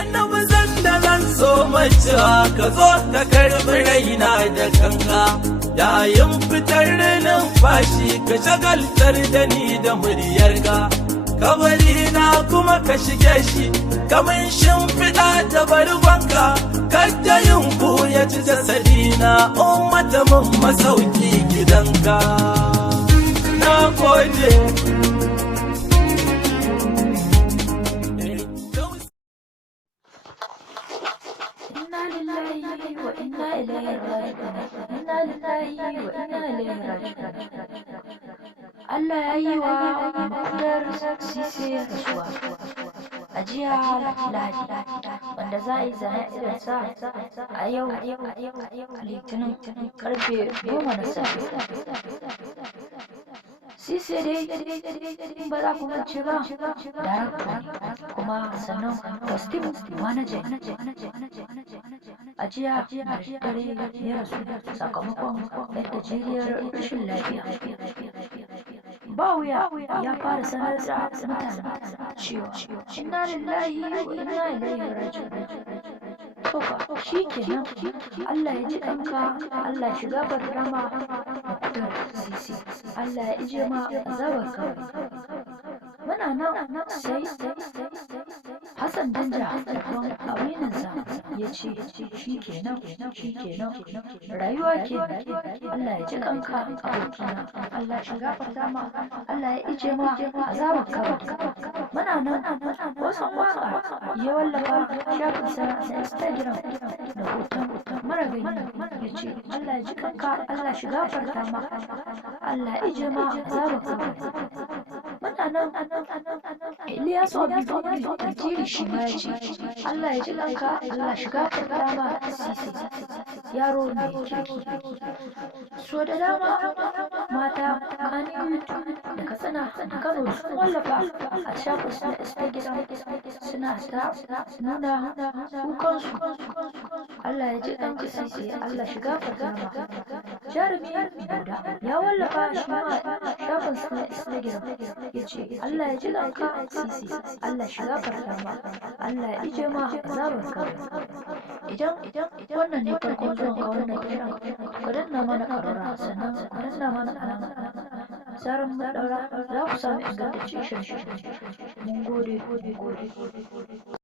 Annabi zan da nan so mace ka zo ka karbi raina da kanka, yayin fitar numfashi ka shagaltar da ni da muryarka. Kabari na kuma ka shige shi kamar shimfiɗa ta bargonka, kadda yin ya ci jasadina ummata mun masauki gidanka. Na gode. Inna lillahi wa inna ilaihi raji'un. Inna lillahi wa inna ilaihi raji'un. Allah ya yi wa Muktar Sise rasuwa a jiya Lahadi, wanda za a yi jana'izarsa a yau Litinin karfe 10 na safe. Sise dai ba za ku mance ba, darakta kuma sannan costume manager. A jiya da dare ya rasu sakamakon yadda jiriyar rashin lafiya. Ba wuya ya fara sanar da mutane cewa inna lillahi wa inna ilaihi raji'un. To fa shikenan, Allah ya ji ɗanka, Allah ya shiga barrama Muktar Sise, Allah ya ije ma azabar kawai. Muna nan sai Hassan Danja babban amininsa ya ce shikenan rayuwa ke, Allah ya ji kanka abokina, Allah ya gafarta ma, Allah ya ije ma azabar kawai. Muna nan wasan waka ya wallafa shafinsa na Instagram da hoton maragayi ya ce Allah ya ji kanka, Allah ya gafarta ma, Allah ya ije ma azabar kawai. Mutanen Ilyasu Abdul Tantiri shi ma ya ce Allah ya ji kanka, Allah ya gafarta ma Sise, yaro mai kirki. So da dama mata Kannywood da Katsina da Kano sun wallafa a shafinsu na Instagram suna ta nuna kukansu. Allah ya ji kanka Sise, Allah ya gafarta ma. Jarumi Dauda ya wallafa shi ma shafinsa na Instagram ya ce Allah ya ji kanka Sise, Allah ya gafarta ma, Allah ya ije ma azabar kawai. Idan wannan ne farkon zuwan ka wannan kiran, ku danna mana ƙarara, sannan ku danna mana alama zaran mun daura za ku samu ingantaccen shirye. Mun gode.